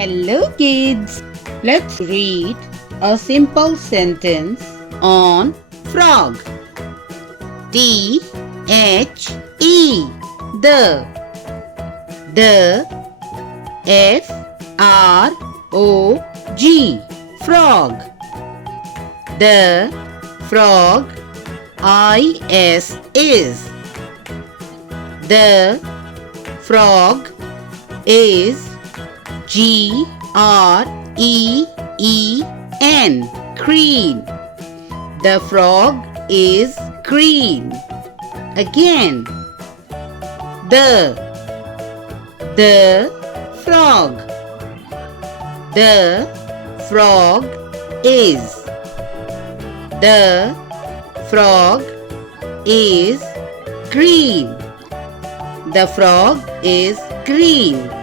Hello kids! Let's read a simple sentence on frog. T-H-E The F-R-O-G Frog. The frog is. The frog is Green. Green. The frog is green. Again. The frog. The frog is. The frog is green. The frog is green.